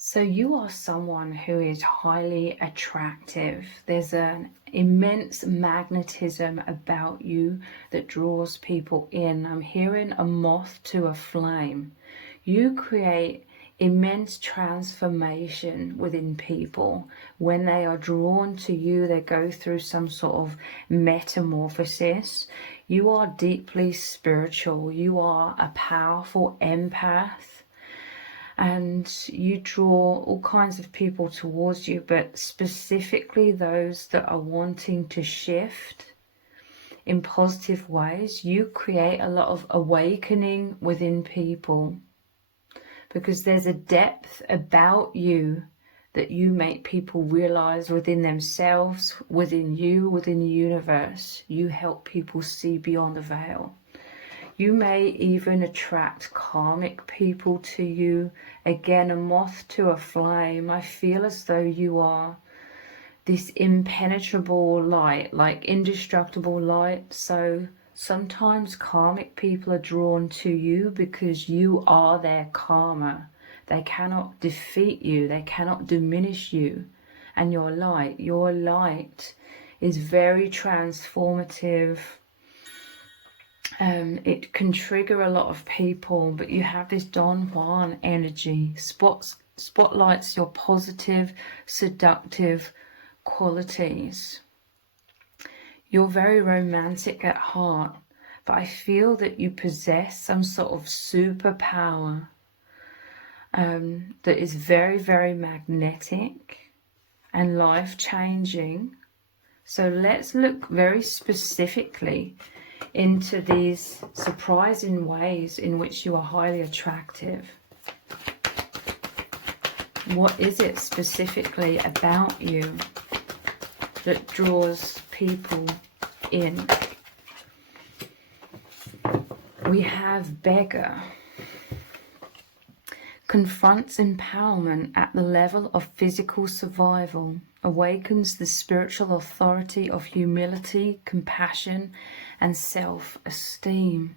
So you are someone who is highly attractive. There's an immense magnetism about you that draws people in. I'm hearing a moth to a flame. You create immense transformation within people. When they are drawn to you, they go through some sort of metamorphosis. You are deeply spiritual. You are a powerful empath. And you draw all kinds of people towards you, but specifically those that are wanting to shift in positive ways. You create a lot of awakening within people because there's a depth about you that you make people realize within themselves, within you, within the universe. You help people see beyond the veil. You may even attract karmic people to you. Again, a moth to a flame. I feel as though you are this impenetrable light, like indestructible light. So sometimes karmic people are drawn to you because you are their karma. They cannot defeat you. They cannot diminish you. And your light is very transformative. It can trigger a lot of people, but you have this Don Juan energy. Spotlights your positive, seductive qualities. You're very romantic at heart, but I feel that you possess some sort of superpower that is very, very magnetic and life-changing. So let's look very specifically into these surprising ways in which you are highly attractive. What is it specifically about you that draws people in? We have beggar. Confronts empowerment at the level of physical survival, awakens the spiritual authority of humility, compassion, and self-esteem.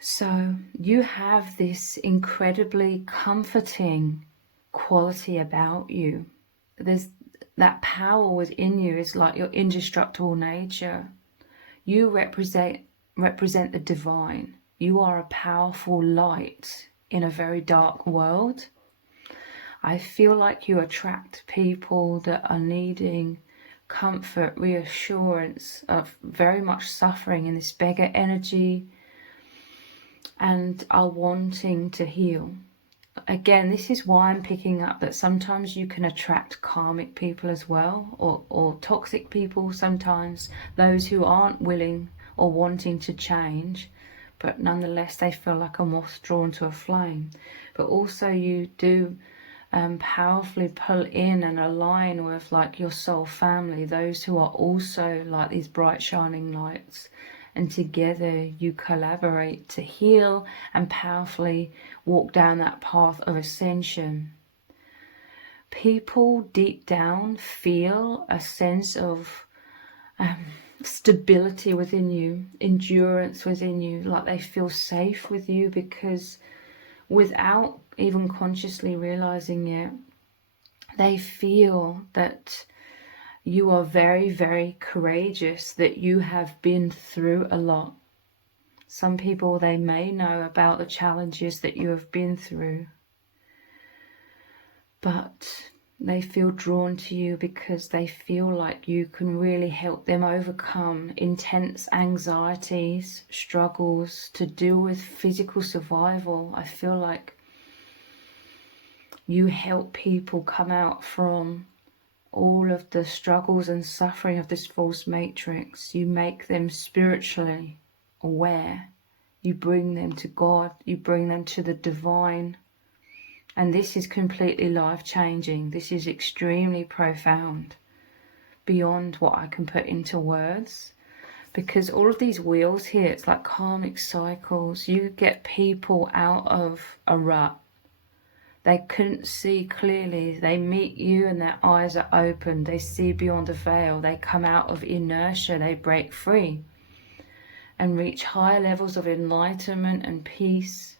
So you have this incredibly comforting quality about you. There's that power within you is like your indestructible nature. You represent the divine. You are a powerful light in a very dark world. I feel like you attract people that are needing comfort, reassurance, of very much suffering in this beggar energy, and are wanting to heal. Again, this is why I'm picking up that sometimes you can attract karmic people as well, or toxic people sometimes, those who aren't willing or wanting to change, but nonetheless they feel like a moth drawn to a flame. But also you do powerfully pull in and align with like your soul family, those who are also like these bright shining lights, and together you collaborate to heal and powerfully walk down that path of ascension. People deep down feel a sense of stability within you, endurance within you, like they feel safe with you, because without even consciously realizing it, they feel that you are very, very courageous, that you have been through a lot. Some people, they may know about the challenges that you have been through, but they feel drawn to you because they feel like you can really help them overcome intense anxieties, struggles to deal with physical survival. I feel like you help people come out from all of the struggles and suffering of this false matrix. You make them spiritually aware. You bring them to God. You bring them to the divine. And this is completely life-changing. This is extremely profound, beyond what I can put into words. Because all of these wheels here, it's like karmic cycles. You get people out of a rut. They couldn't see clearly. They meet you and their eyes are open. They see beyond the veil. They come out of inertia. They break free and reach higher levels of enlightenment and peace,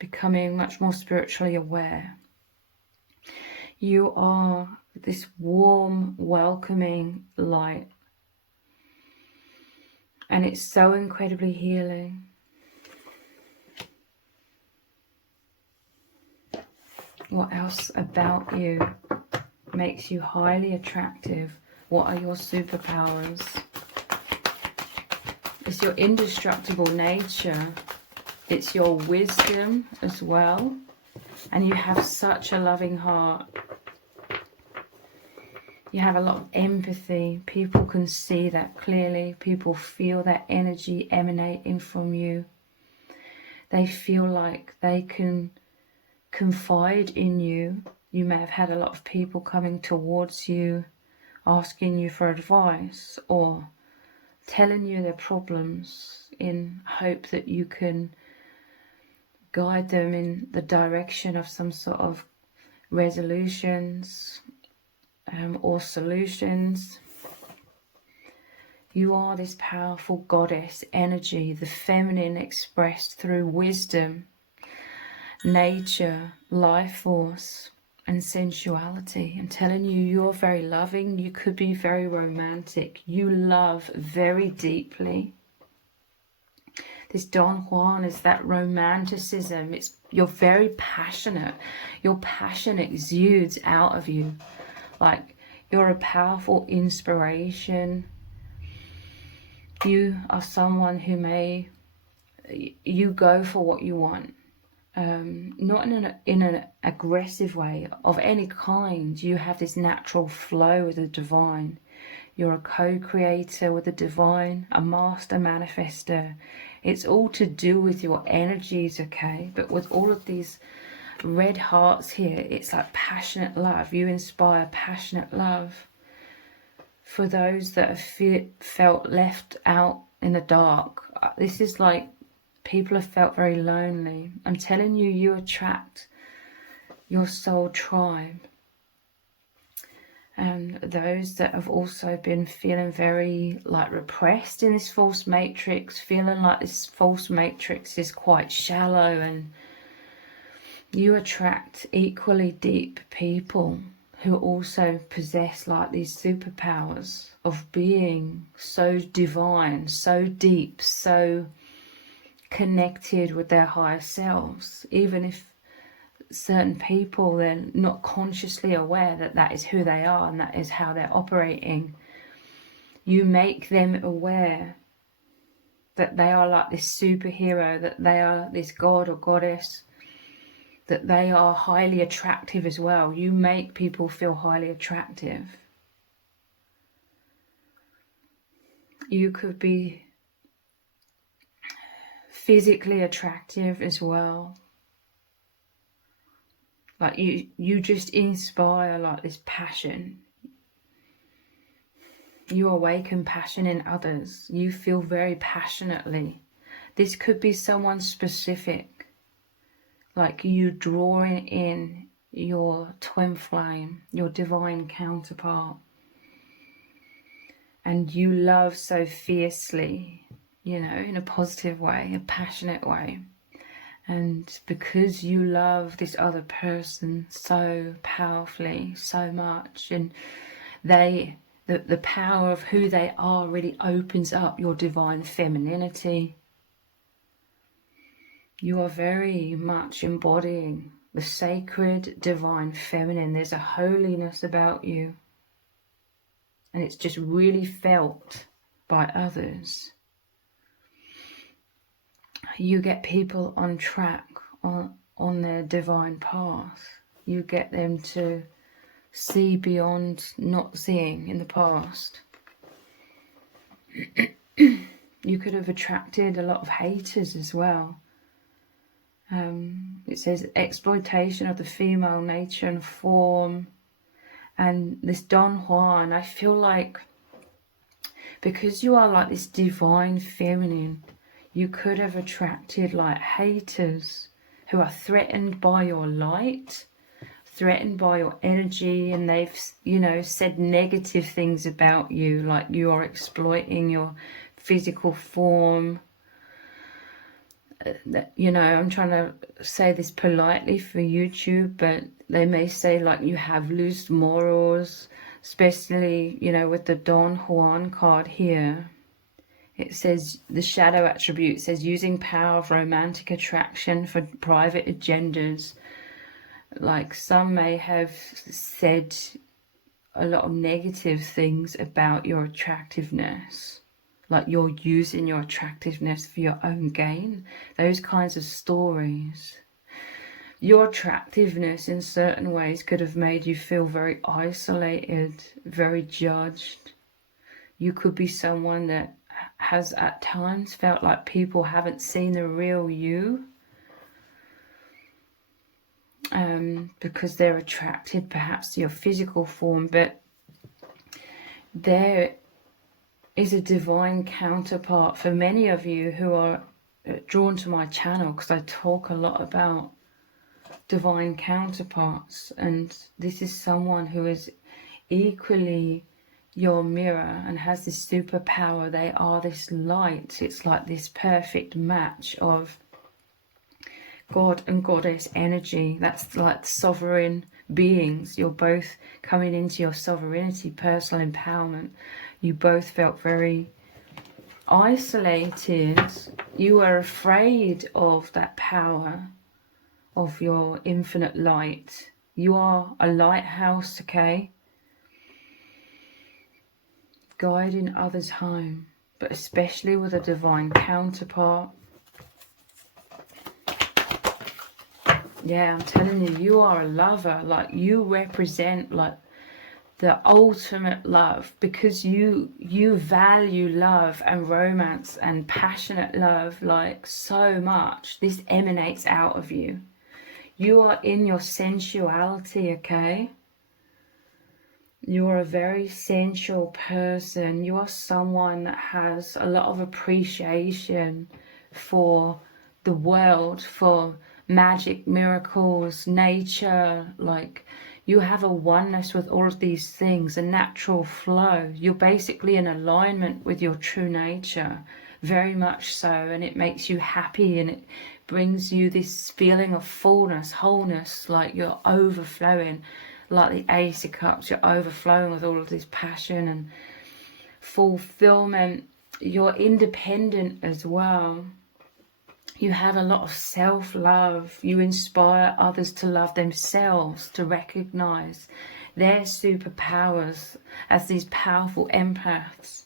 becoming much more spiritually aware. You are this warm, welcoming light. And it's so incredibly healing. What else about you makes you highly attractive? What are your superpowers? It's your indestructible nature. It's your wisdom as well. And you have such a loving heart. You have a lot of empathy. People can see that clearly. People feel that energy emanating from you. They feel like they can confide in you. You may have had a lot of people coming towards you, asking you for advice or telling you their problems in hope that you can guide them in the direction of some sort of resolutions or solutions. You are this powerful goddess energy, the feminine expressed through wisdom, nature, life force, and sensuality. I'm telling you, you're very loving. You could be very romantic. You love very deeply. This Don Juan is that romanticism. You're very passionate. Your passion exudes out of you. Like, you're a powerful inspiration. You are someone who you go for what you want. Not in an aggressive way of any kind. You have this natural flow with the divine. You're a co-creator with the divine, a master manifester. It's all to do with your energies, okay? But with all of these red hearts here, it's like passionate love. You inspire passionate love for those that have felt left out in the dark. This is like people have felt very lonely. I'm telling you, you attract your soul tribe. And those that have also been feeling very like repressed in this false matrix, feeling like this false matrix is quite shallow, and you attract equally deep people who also possess like these superpowers of being so divine, so deep, so connected with their higher selves. Even if certain people, they're not consciously aware that that is who they are and that is how they're operating, you make them aware that they are like this superhero, that they are this god or goddess, that they are highly attractive as well. You make people feel highly attractive. You could be physically attractive as well. Like you just inspire like this passion. You awaken passion in others. You feel very passionately. This could be someone specific. Like you drawing in your twin flame, your divine counterpart. And you love so fiercely, you know, in a positive way, a passionate way. And because you love this other person so powerfully, so much, and the power of who they are really opens up your divine femininity. You are very much embodying the sacred divine feminine. There's a holiness about you. And it's just really felt by others. You get people on track on their divine path. You get them to see beyond not seeing in the past. You could have attracted a lot of haters as well. It says exploitation of the female nature and form. And this Don Juan, I feel like because you are like this divine feminine, you could have attracted like haters who are threatened by your light, threatened by your energy, and they've, you know, said negative things about you, like you are exploiting your physical form. you know, I'm trying to say this politely for YouTube, but they may say like you have loose morals, especially, you know, with the Don Juan card here. It says the shadow attribute says using power of romantic attraction for private agendas. Like some may have said a lot of negative things about your attractiveness, like you're using your attractiveness for your own gain, those kinds of stories. Your attractiveness in certain ways could have made you feel very isolated, very judged. You could be someone that has at times felt like people haven't seen the real you, because they're attracted perhaps to your physical form, but there is a divine counterpart for many of you who are drawn to my channel, because I talk a lot about divine counterparts, and this is someone who is equally your mirror and has this superpower. They are this light. It's like this perfect match of God and Goddess energy. That's like sovereign beings. You're both coming into your sovereignty, personal empowerment. You both felt very isolated. You were afraid of that power of your infinite light. You are a lighthouse, okay? Guiding others home, but especially with a divine counterpart. Yeah, I'm telling you, you are a lover. Like, you represent like the ultimate love, because you value love and romance and passionate love like so much. This emanates out of you. You are in your sensuality, okay? You are a very sensual person. You are someone that has a lot of appreciation for the world, for magic, miracles, nature. Like, you have a oneness with all of these things, a natural flow. You're basically in alignment with your true nature, very much so, and it makes you happy, and it brings you this feeling of fullness, wholeness, like you're overflowing, like the Ace of Cups. You're overflowing with all of this passion and fulfillment. You're independent as well. You have a lot of self-love. You inspire others to love themselves, to recognize their superpowers as these powerful empaths.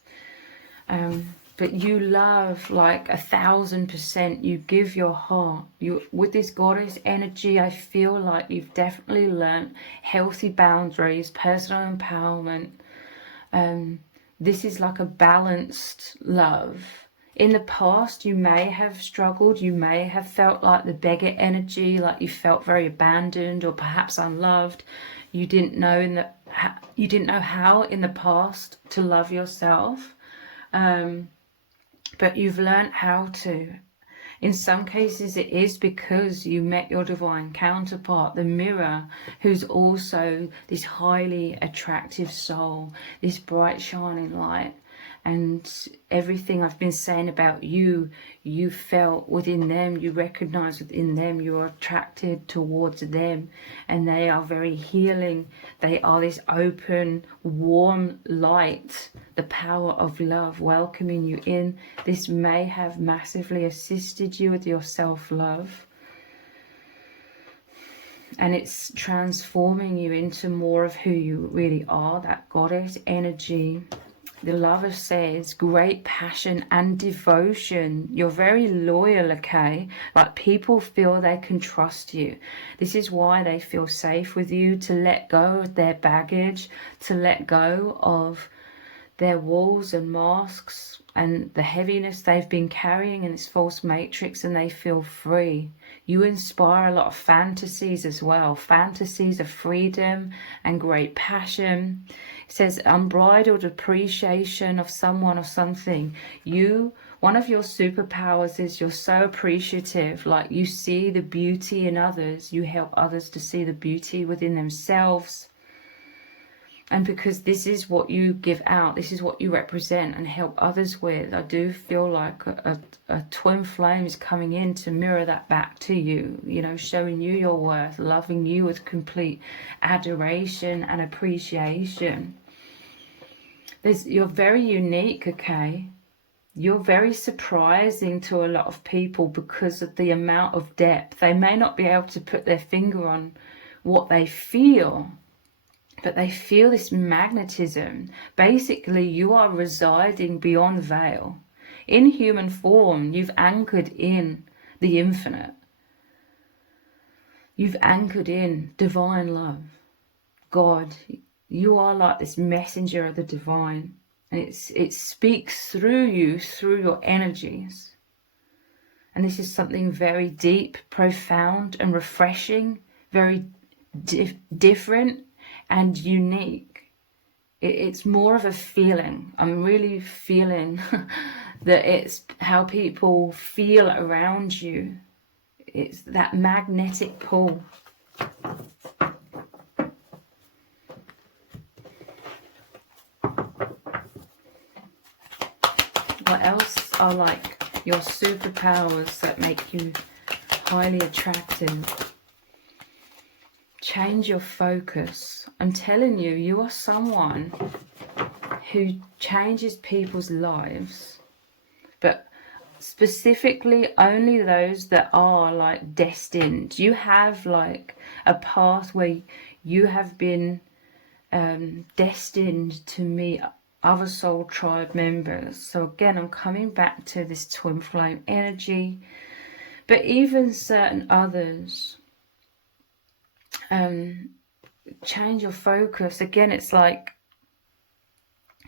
But you love like 1000%. You give your heart. You, with this goddess energy, I feel like you've definitely learned healthy boundaries, personal empowerment. This is like a balanced love. In the past, you may have struggled. You may have felt like the beggar energy, like you felt very abandoned or perhaps unloved. You didn't know how in the past to love yourself. But you've learned how to. In some cases, it is because you met your divine counterpart, the mirror, who's also this highly attractive soul, this bright, shining light. And everything I've been saying about you, you felt within them, you recognize within them, you are attracted towards them, and they are very healing. They are this open, warm light, the power of love welcoming you in. This may have massively assisted you with your self-love, and it's transforming you into more of who you really are, that goddess energy. The lover says great passion and devotion. You're very loyal, okay? Like, people feel they can trust you. This is why they feel safe with you, to let go of their baggage, to let go of their walls and masks and the heaviness they've been carrying in this false matrix, and they feel free. You inspire a lot of fantasies as well, fantasies of freedom and great passion. It says unbridled appreciation of someone or something. One of your superpowers is you're so appreciative, like you see the beauty in others. You help others to see the beauty within themselves. And because this is what you give out, this is what you represent and help others with, I do feel like a twin flame is coming in to mirror that back to you, you know, showing you your worth, loving you with complete adoration and appreciation. You're very unique, okay? You're very surprising to a lot of people because of the amount of depth. They may not be able to put their finger on what they feel, but they feel this magnetism. Basically, you are residing beyond veil. In human form, you've anchored in the infinite. You've anchored in divine love, God. You are like this messenger of the divine. And it speaks through you, through your energies. And this is something very deep, profound, and refreshing, very different and unique. It's more of a feeling. I'm really feeling that it's how people feel around you. It's that magnetic pull. What else are like your superpowers that make you highly attractive? Change your focus. I'm telling you, you are someone who changes people's lives, but specifically only those that are like destined. You have like a path where you have been destined to meet other soul tribe members. So again, I'm coming back to this twin flame energy, but even certain others, change your focus. Again, it's like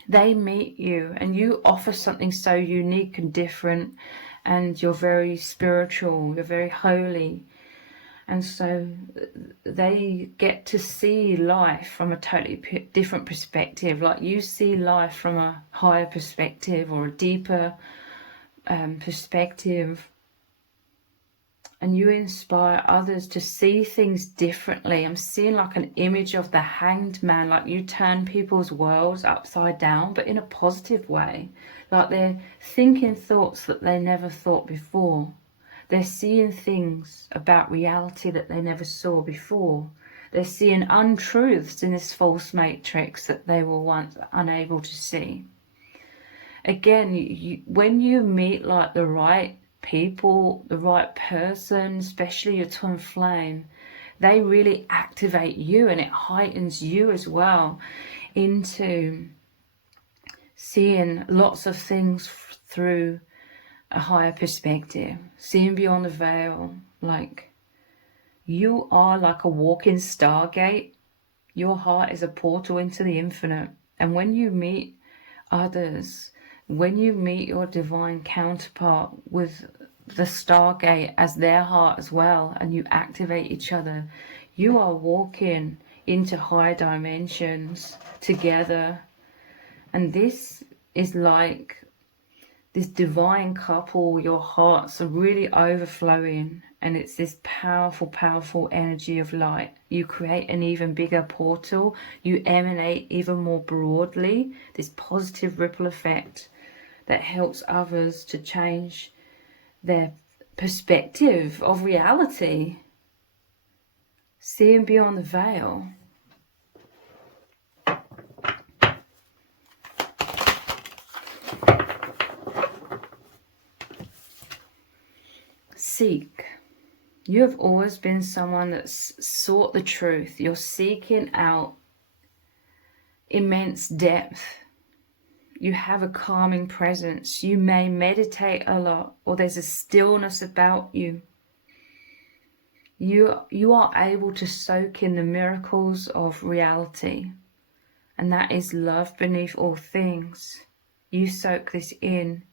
they meet you and you offer something so unique and different, and you're very spiritual, you're very holy, and so they get to see life from a totally different perspective. Like you see life from a higher perspective or a deeper perspective, and you inspire others to see things differently. I'm seeing like an image of the hanged man, like you turn people's worlds upside down, but in a positive way. Like they're thinking thoughts that they never thought before. They're seeing things about reality that they never saw before. They're seeing untruths in this false matrix that they were once unable to see. Again, when you meet like the right people, the right person, especially your twin flame, they really activate you, and it heightens you as well into seeing lots of things through a higher perspective, seeing beyond the veil. Like you are like a walking stargate. Your heart is a portal into the infinite, and when you meet others, when you meet your divine counterpart with the stargate as their heart as well, and you activate each other, you are walking into higher dimensions together. And this is like this divine couple. Your hearts are really overflowing, and it's this powerful, powerful energy of light. You create an even bigger portal. You emanate even more broadly, this positive ripple effect that helps others to change their perspective of reality, seeing beyond the veil. Seek. You have always been someone that's sought the truth. You're seeking out immense depth. You have a calming presence. You may meditate a lot, or there's a stillness about you. You are able to soak in the miracles of reality, and that is love beneath all things. You soak this in.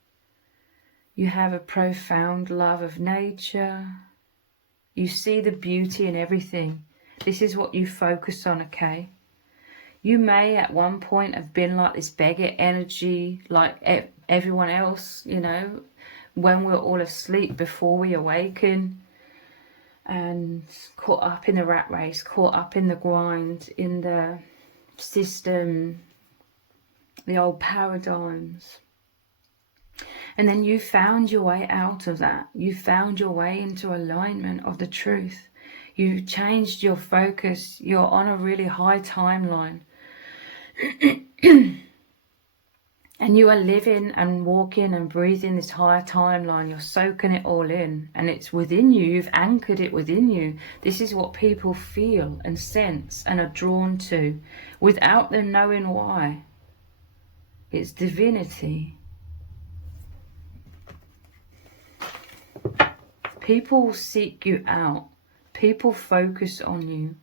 You have a profound love of nature. You see the beauty in everything. This is what you focus on, okay? You may at one point have been like this beggar energy, like everyone else, you know, when we're all asleep before we awaken, and caught up in the rat race, caught up in the grind, in the system, the old paradigms. And then you found your way out of that. You found your way into alignment of the truth. You changed your focus. You're on a really high timeline. And you are living and walking and breathing this higher timeline. You're soaking it all in. And it's within you. You've anchored it within you. This is what people feel and sense and are drawn to without them knowing why. It's divinity. People seek you out. People focus on you.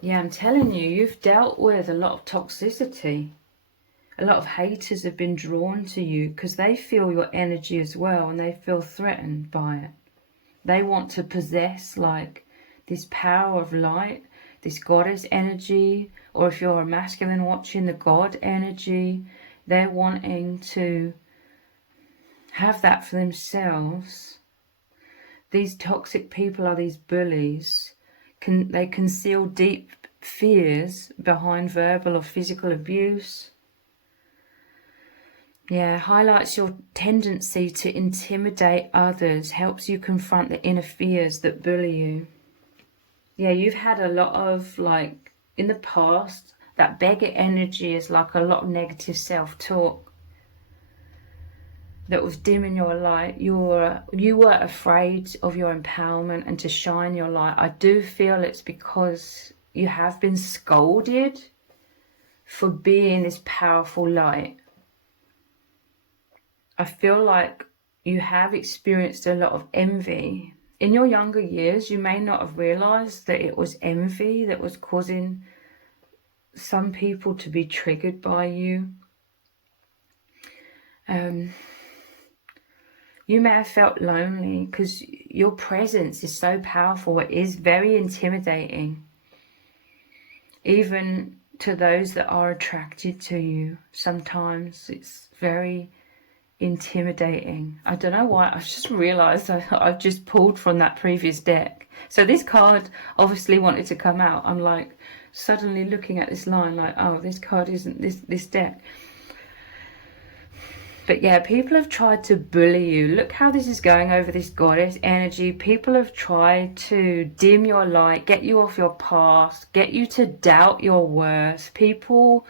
Yeah, I'm telling you, you've dealt with a lot of toxicity. A lot of haters have been drawn to you because they feel your energy as well, and they feel threatened by it. They want to possess like this power of light, this goddess energy, or if you're a masculine watching, the god energy. They're wanting to have that for themselves. These toxic people are these bullies. They conceal deep fears behind verbal or physical abuse. Yeah, highlights your tendency to intimidate others, helps you confront the inner fears that bully you. Yeah, you've had a lot of, like, in the past, that beggar energy is like a lot of negative self-talk that was dimming your light. You were afraid of your empowerment and to shine your light. I do feel it's because you have been scolded for being this powerful light. I feel like you have experienced a lot of envy. In your younger years, you may not have realized that it was envy that was causing some people to be triggered by you. You may have felt lonely because your presence is so powerful. It is very intimidating, even to those that are attracted to you. Sometimes it's very intimidating. I don't know why. I just realized I've just pulled from that previous deck. So this card obviously wanted to come out. I'm like suddenly looking at this line like, oh, this card isn't this deck. But yeah, people have tried to bully you. Look how this is going over this goddess energy. People have tried to dim your light, get you off your path, get you to doubt your worth. People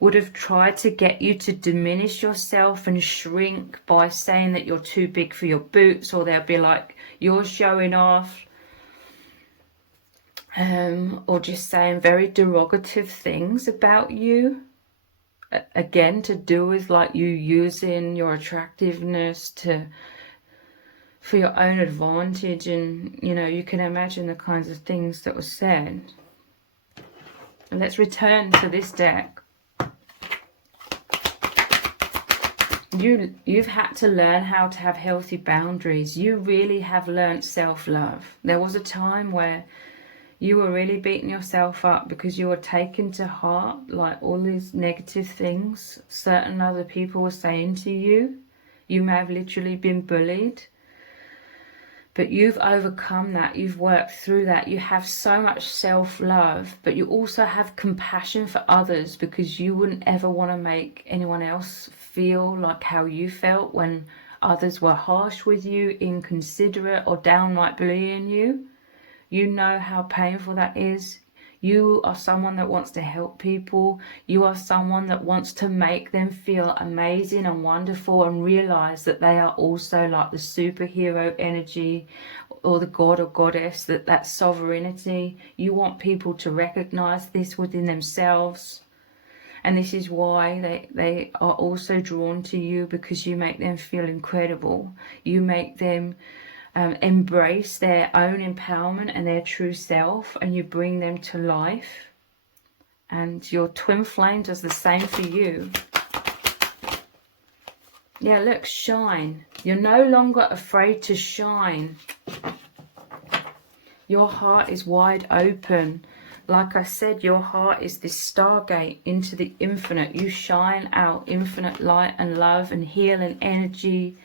would have tried to get you to diminish yourself and shrink by saying that you're too big for your boots, or they'll be like, you're showing off. Or just saying very derogative things about you. Again, to do with like you using your attractiveness for your own advantage. And, you know, you can imagine the kinds of things that were said. And let's return to this deck. You've had to learn how to have healthy boundaries. You really have learned self-love. There was a time where you were really beating yourself up because you were taking to heart like all these negative things certain other people were saying to you. You may have literally been bullied. But you've overcome that. You've worked through that. You have so much self-love, but you also have compassion for others because you wouldn't ever want to make anyone else feel like how you felt when others were harsh with you, inconsiderate, or downright bullying you. You know how painful that is. You are someone that wants to help people. You are someone that wants to make them feel amazing and wonderful and realize that they are also like the superhero energy or the god or goddess, that sovereignty. You want people to recognize this within themselves. And this is why they are also drawn to you, because you make them feel incredible. You make them embrace their own empowerment and their true self, and you bring them to life. And your twin flame does the same for you. Yeah, look, shine. You're no longer afraid to shine. Your heart is wide open. Like I said, your heart is this stargate into the infinite. You shine out infinite light and love and healing energy.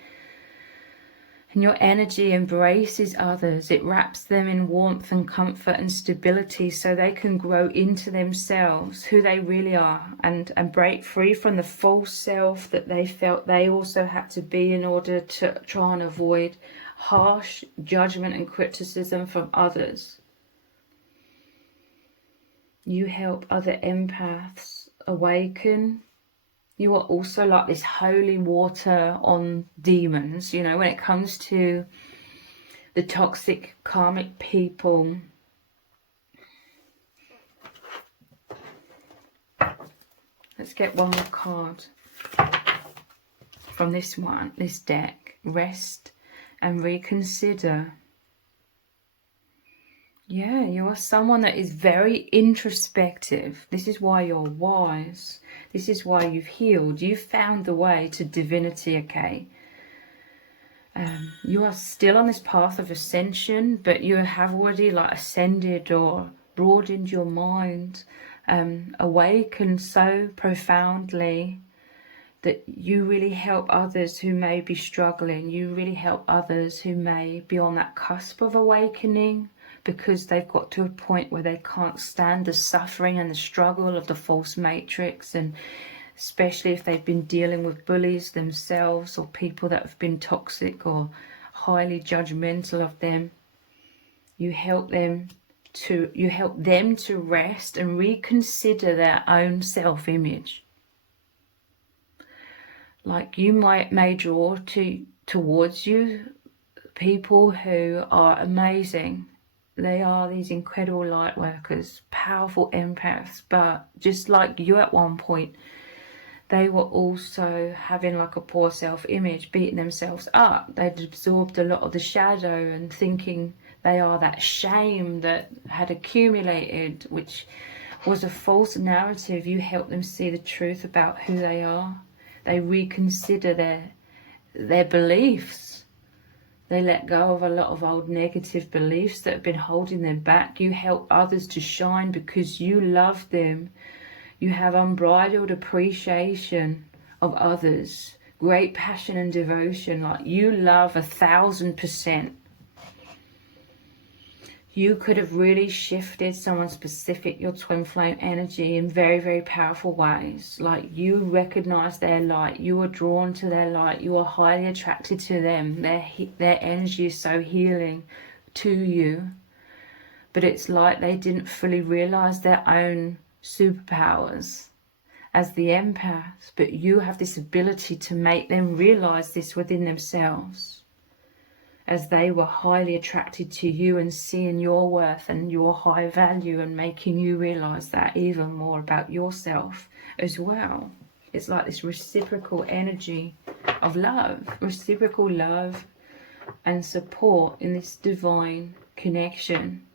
And your energy embraces others. It wraps them in warmth and comfort and stability so they can grow into themselves, who they really are, and break free from the false self that they felt they also had to be in order to try and avoid harsh judgment and criticism from others. You help other empaths awaken. You are also like this holy water on demons, you know, when it comes to the toxic karmic people. Let's get one more card from this deck. Rest and reconsider. Yeah, you are someone that is very introspective. This is why you're wise. This is why you've healed. You've found the way to divinity, okay? You are still on this path of ascension, but you have already like ascended or broadened your mind, awakened so profoundly that you really help others who may be struggling. You really help others who may be on that cusp of awakening, because they've got to a point where they can't stand the suffering and the struggle of the false matrix, and especially if they've been dealing with bullies themselves or people that have been toxic or highly judgmental of them. You help them to rest and reconsider their own self-image. Like you may draw towards you people who are amazing. They are these incredible light workers, powerful empaths, but just like you at one point, they were also having like a poor self-image, beating themselves up. They'd absorbed a lot of the shadow and thinking they are that shame that had accumulated, which was a false narrative. You help them see the truth about who they are. They reconsider their beliefs. They let go of a lot of old negative beliefs that have been holding them back. You help others to shine because you love them. You have unbridled appreciation of others, great passion and devotion. Like you love 1,000%. You could have really shifted someone specific, your twin flame energy, in very, very powerful ways. Like you recognize their light. You are drawn to their light. You are highly attracted to them. Their energy is so healing to you. But it's like they didn't fully realize their own superpowers as the empaths. But you have this ability to make them realize this within themselves, as they were highly attracted to you and seeing your worth and your high value and making you realize that even more about yourself as well. It's like this reciprocal energy of love, reciprocal love and support in this divine connection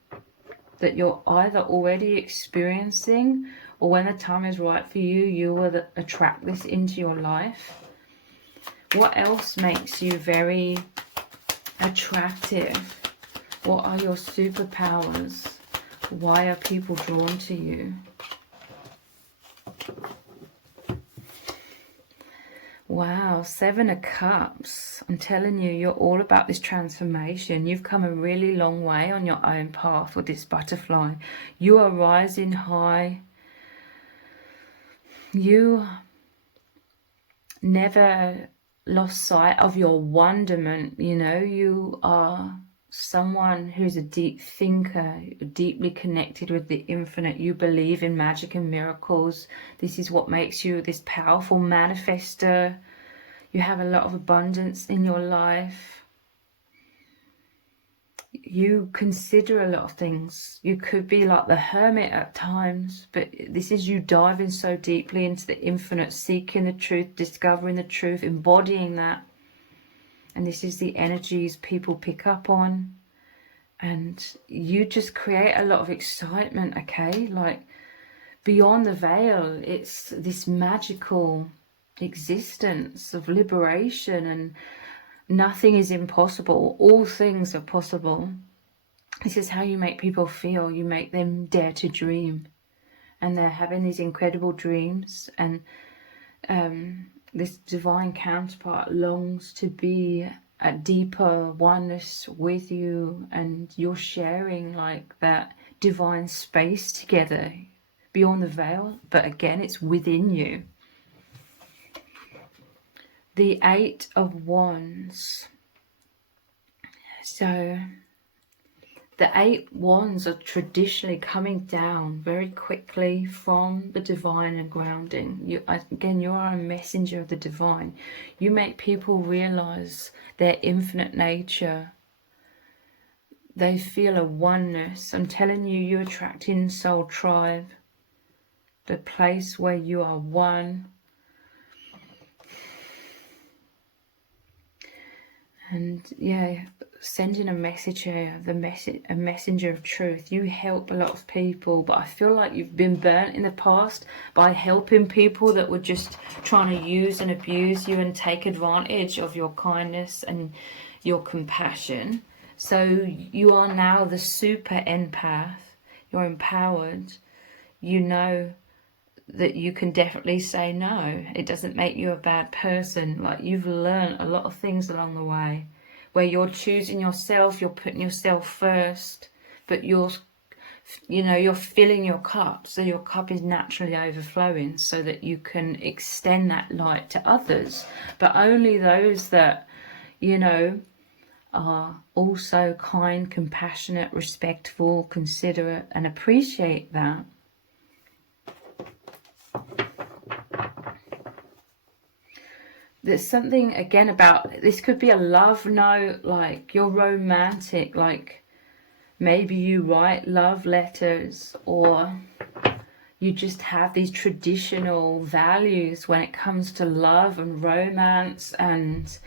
that you're either already experiencing, or when the time is right for you, you will attract this into your life. What else makes you very attractive? What are your superpowers? Why are people drawn to you? Wow, 7 of Cups. I'm telling you, you're all about this transformation. You've come a really long way on your own path with this butterfly. You are rising high. You never lost sight of your wonderment. You know, you are someone who's a deep thinker, deeply connected with the infinite. You believe in magic and miracles. This is what makes you this powerful manifester. You have a lot of abundance in your life. You consider a lot of things. You could be like the hermit at times, but this is you diving so deeply into the infinite, seeking the truth, discovering the truth, embodying that. And this is the energies people pick up on. And you just create a lot of excitement, okay? Like beyond the veil, it's this magical existence of liberation, and nothing is impossible. All things are possible. This is how you make people feel. You make them dare to dream. And they're having these incredible dreams. And this divine counterpart longs to be a deeper oneness with you, and you're sharing like that divine space together beyond the veil, but again, it's within you. The Eight of Wands. So the 8 wands are traditionally coming down very quickly from the divine and grounding. Again, you are a messenger of the divine. You make people realize their infinite nature. They feel a oneness. I'm telling you, you attract in soul tribe, the place where you are one. And yeah, sending a message here, a messenger of truth. You help a lot of people, but I feel like you've been burnt in the past by helping people that were just trying to use and abuse you and take advantage of your kindness and your compassion. So you are now the super empath. You're empowered. You know that you can definitely say no. It doesn't make you a bad person. Like, you've learned a lot of things along the way where you're choosing yourself, you're putting yourself first, but you're filling your cup, so your cup is naturally overflowing so that you can extend that light to others. But only those that, are also kind, compassionate, respectful, considerate, and appreciate that. There's something again about this. Could be a love note, like you're romantic, like maybe you write love letters, or you just have these traditional values when it comes to love and romance, and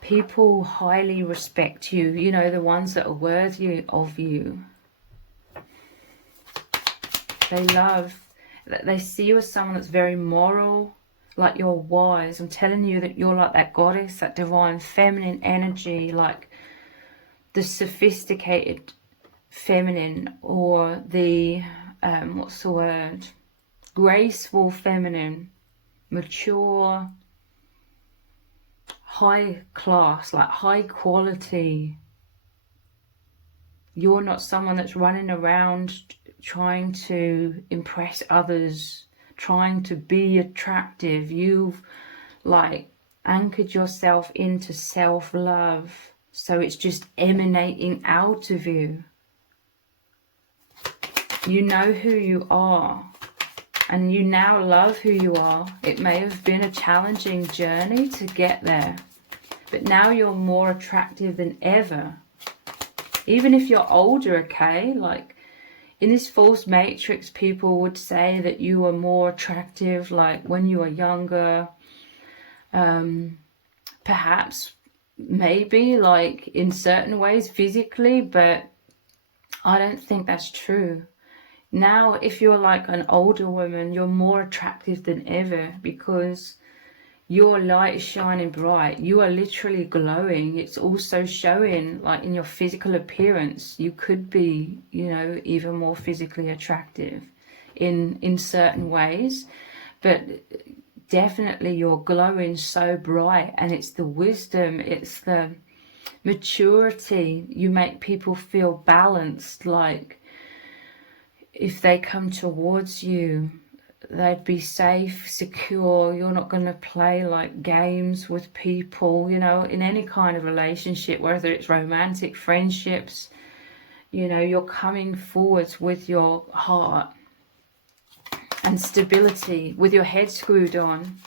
people highly respect you, the ones that are worthy of you. They see you as someone that's very moral, like you're wise. I'm telling you that you're like that goddess, that divine feminine energy, like the sophisticated feminine, or the graceful feminine, mature, high class, like high quality. You're not someone that's running around trying to impress others, trying to be attractive. You've anchored yourself into self-love, so it's just emanating out of you. You know who you are, and you now love who you are. It may have been a challenging journey to get there, but now you're more attractive than ever. Even if you're older, okay? Like, in this false matrix, people would say that you were more attractive, like when you were younger. Perhaps, maybe, like in certain ways physically, but I don't think that's true. Now, if you're like an older woman, you're more attractive than ever because your light is shining bright. You are literally glowing. It's also showing like in your physical appearance. You could be, even more physically attractive in certain ways, but definitely you're glowing so bright, and it's the wisdom, it's the maturity. You make people feel balanced, like if they come towards you, they'd be safe, secure. You're not going to play like games with people, in any kind of relationship, whether it's romantic, friendships. You're coming forwards with your heart and stability, with your head screwed on,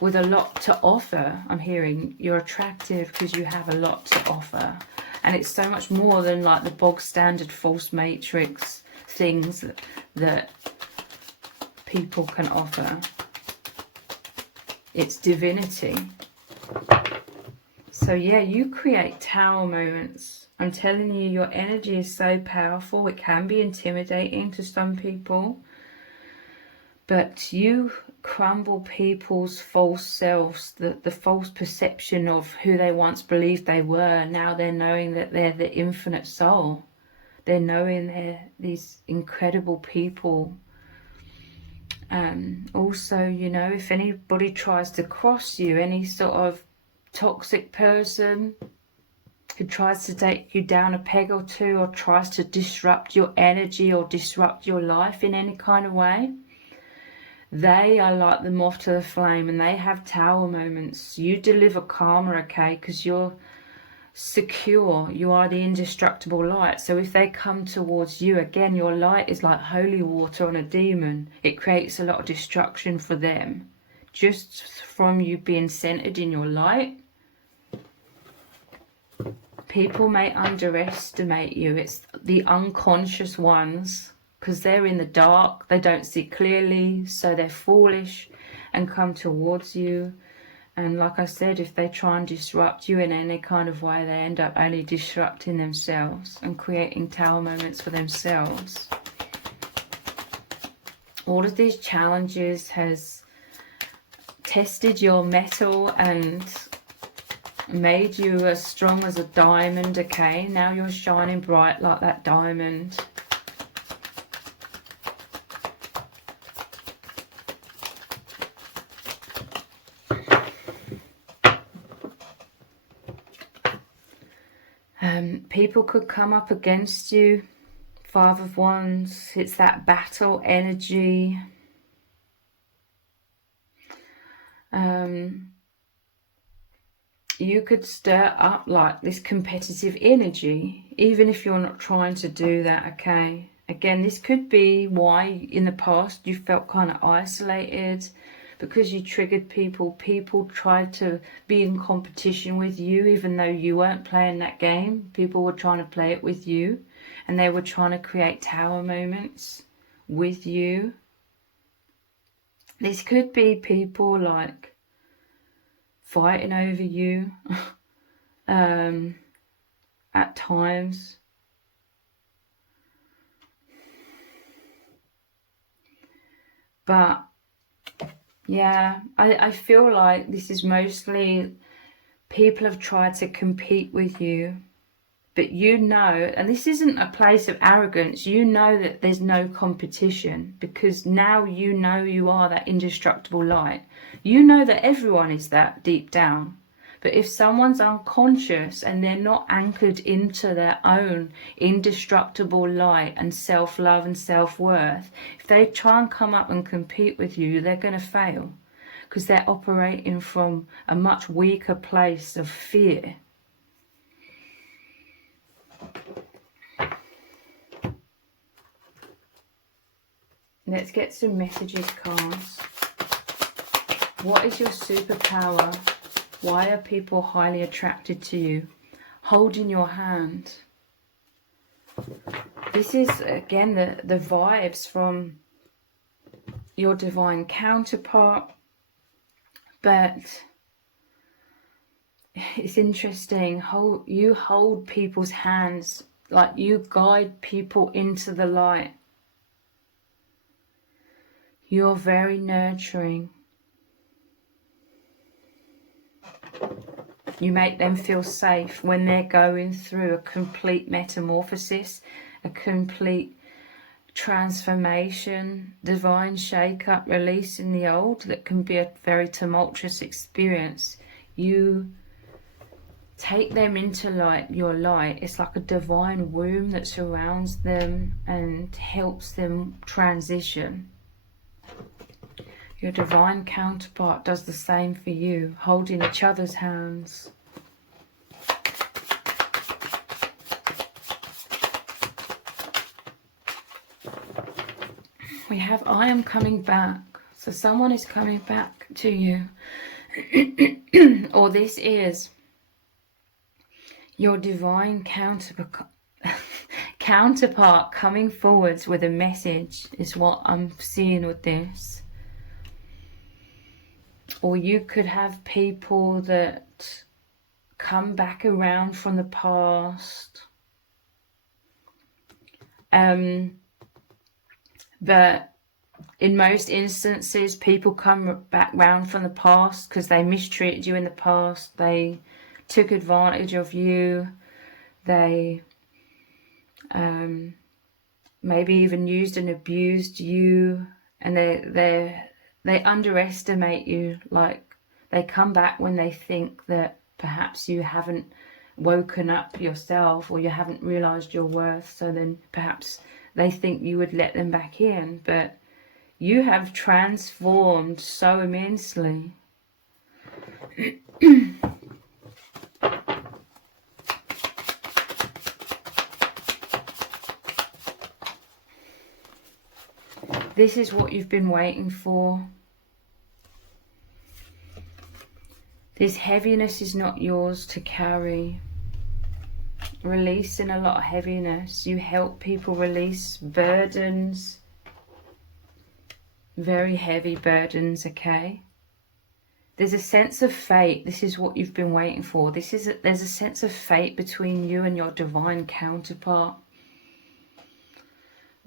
with a lot to offer. I'm hearing you're attractive because you have a lot to offer, and it's so much more than like the bog standard false matrix things that people can offer. It's divinity. So yeah, you create tower moments. I'm telling you, your energy is so powerful. It can be intimidating to some people, but you crumble people's false selves, the false perception of who they once believed they were. Now they're knowing that they're the infinite soul. They're knowing they're these incredible people. Also, if anybody tries to cross you, any sort of toxic person who tries to take you down a peg or two, or tries to disrupt your energy or disrupt your life in any kind of way. They are like the moth to the flame, and they have tower moments. You deliver karma, okay, because you're secure. You are the indestructible light. So if they come towards you, again, your light is like holy water on a demon. It creates a lot of destruction for them, just from you being centered in your light. People may underestimate you. It's the unconscious ones, because they're in the dark, they don't see clearly, so they're foolish and come towards you. And like I said, if they try and disrupt you in any kind of way, they end up only disrupting themselves and creating tower moments for themselves. All of these challenges has tested your metal and made you as strong as a diamond, okay? Now you're shining bright like that diamond. People could come up against you. Five of Wands, it's that battle energy. You could stir up like this competitive energy, even if you're not trying to do that, okay? Again, this could be why in the past you felt kind of isolated, because you triggered people. People tried to be in competition with you, even though you weren't playing that game. People were trying to play it with you, and they were trying to create tower moments with you. This could be people like fighting over you at times. But yeah, I feel like this is mostly people have tried to compete with you, but you know, and this isn't a place of arrogance, you know that there's no competition, because now you know you are that indestructible light. You know that everyone is that deep down. But if someone's unconscious and they're not anchored into their own indestructible light and self-love and self-worth, if they try and come up and compete with you, they're going to fail, because they're operating from a much weaker place of fear. Let's get some messages, cards. What is your superpower? Why are people highly attracted to you? Holding your hand. This is, again, the vibes from your divine counterpart. But it's interesting. You hold people's hands, like you guide people into the light. You're very nurturing. You make them feel safe when they're going through a complete metamorphosis, a complete transformation, divine shake-up, releasing the old. That can be a very tumultuous experience. You take them into your light. It's like a divine womb that surrounds them and helps them transition. Your divine counterpart does the same for you, holding each other's hands. We have I am coming back. So someone is coming back to you. Or this is your divine counterpart coming forwards with a message, is what I'm seeing with this. Or you could have people that come back around from the past. But in most instances, people come back round from the past because they mistreated you in the past. They took advantage of you. They maybe even used and abused you. And they underestimate you, like They come back when they think that perhaps you haven't woken up yourself, or you haven't realized your worth, so then perhaps they think you would let them back in. But you have transformed so immensely. This is what you've been waiting for. This heaviness is not yours to carry. Releasing a lot of heaviness. You help people release burdens. Very heavy burdens, okay? There's a sense of fate. This is what you've been waiting for. There's a sense of fate between you and your divine counterpart.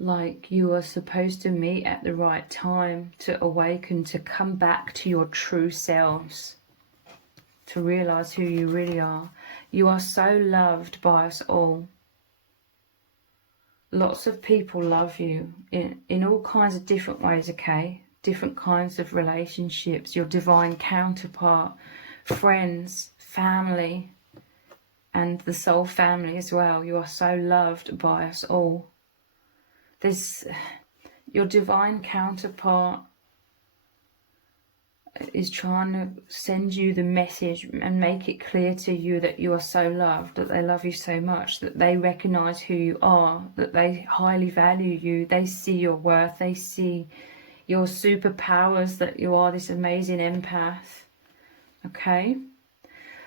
Like you are supposed to meet at the right time to awaken, to come back to your true selves, to realize who you really are. You are so loved by us all. Lots of people love you in all kinds of different ways, okay? Different kinds of relationships, your divine counterpart, friends, family, and the soul family as well. You are so loved by us all. Your divine counterpart is trying to send you the message and make it clear to you that you are so loved, that they love you so much, that they recognize who you are, that they highly value you, they see your worth, they see your superpowers, that you are this amazing empath. Okay?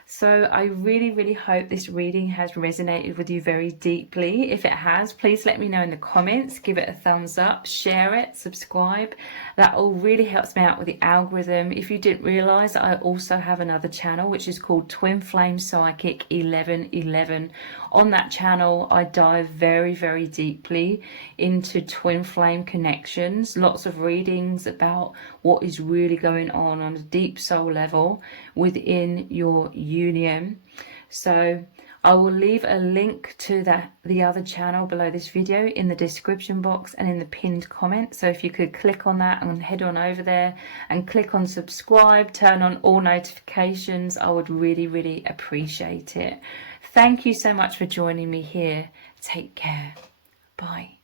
So I really, really hope this reading has resonated with you very deeply. If it has, please let me know in the comments. Give it a thumbs up, share it, subscribe. That all really helps me out with the algorithm. If you didn't realize, I also have another channel which is called Twin Flame Psychic 1111. On that channel, I dive very, very deeply into twin flame connections. Lots of readings about what is really going on a deep soul level within your union. So I will leave a link to the other channel below this video in the description box and in the pinned comment. So if you could click on that and head on over there and click on subscribe, turn on all notifications, I would really, really appreciate it. Thank you so much for joining me here. Take care. Bye.